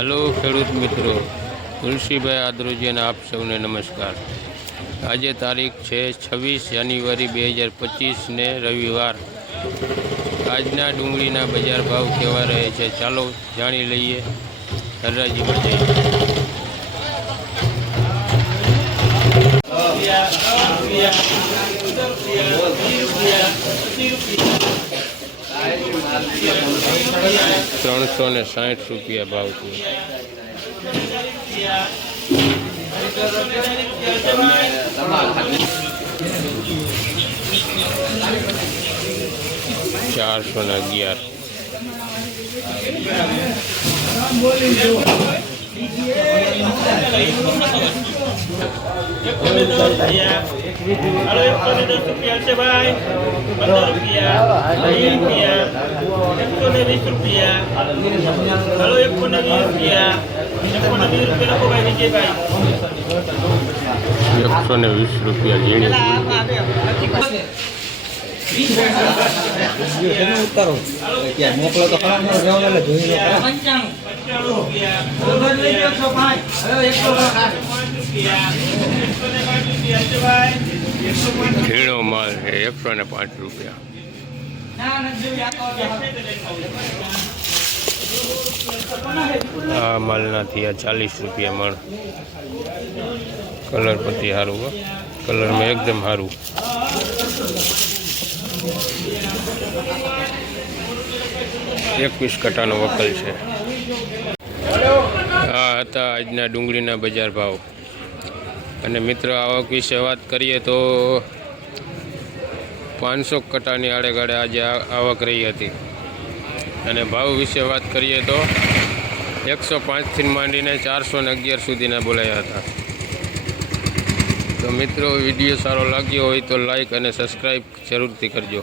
Hello ખેડૂત મિત્રો, તુલસીભાઈ આદરોજીને આપ સૌને નમસ્કાર। આજે તારીખ છે 26 જાન્યુઆરી 2025 ને રવિવાર। આજના ડુંગળીના બજાર ભાવ કેવા રહે છે ચાલો જાણી લઈએ। હરાજીમાં જઈએ। 360 રૂપિયા ભાવ છે। 411 120 રૂપિયા ઝીણી। ઉતારો મોકલો તો ઝીણો માલ છે 105 રૂપિયા। આ માલના થયા 40 રૂપિયા મણ। કલર પછી સારું, કલરમાં એકદમ સારું। એક 20 કટાનો વકલ છે। આ હતા આજના ડુંગળીના બજાર ભાવ। અને મિત્રો આવક વિશે વાત કરીએ તો 500 કટાની આડેગાડે આજે આવક રહી હતી। અને ભાવ વિશે વાત કરીએ તો 105 થી માંડીને 411 સુધીના બોલાયા હતા। તો મિત્રો વિડીયો સારો લાગ્યો હોય તો લાઈક અને સબસ્ક્રાઈબ જરૂરથી કરજો।